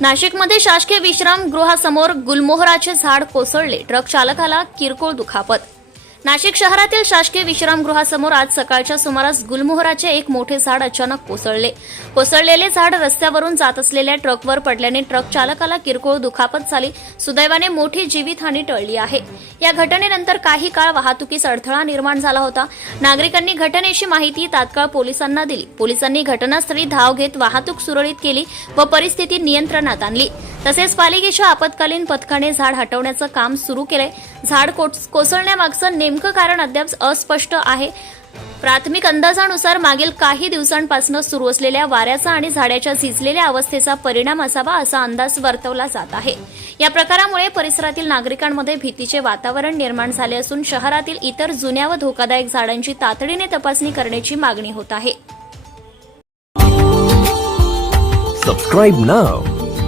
नाशिकमध्ये शासकीय विश्रामगृहासमोर गुलमोहराचे झाड कोसळले. ट्रक चालकाला किरकोळ दुखापत. नाशिक शहरातील शासकीय विश्रामगृहासमोर आज सकाळच्या सुमारास गुलमोहराचे एक मोठे झाड अचानक कोसळले. कोसळलेले झाड रस्त्यावरून जात असलेल्या ट्रकवर पडल्याने ट्रक चालकाला किरकोळ दुखापत झाली. सुदैवाने मोठी जीवितहानी टळली आहे. या घटनेनंतर काही काळ वाहतुकीस अडथळा निर्माण झाला होता. नागरिकांनी घटनेची माहिती तात्काळ पोलिसांना दिली. पोलिसांनी घटनास्थळी धाव घेत वाहतूक सुरळीत केली व परिस्थिती नियंत्रणात आणली. तसेच पालिकेच्या आपत्कालीन पथकाने झाड हटवण्याचं काम सुरू केलंय. झाड कोसळण्यामागचं नेमकं कारण अद्याप अस्पष्ट आहे. प्राथमिक अंदाजानुसार मागील काही दिवसांपासून सुरू असलेल्या वाऱ्याचा आणि झाडाच्या झिजलेल्या अवस्थेचा परिणाम असावा असा अंदाज वर्तवला जात आहे. या प्रकारामुळे परिसरातील नागरिकांमध्ये भीतीचे वातावरण निर्माण झाले असून शहरातील इतर जुन्या व धोकादायक झाडांची तातडीने तपासणी करण्याची मागणी होत आहे.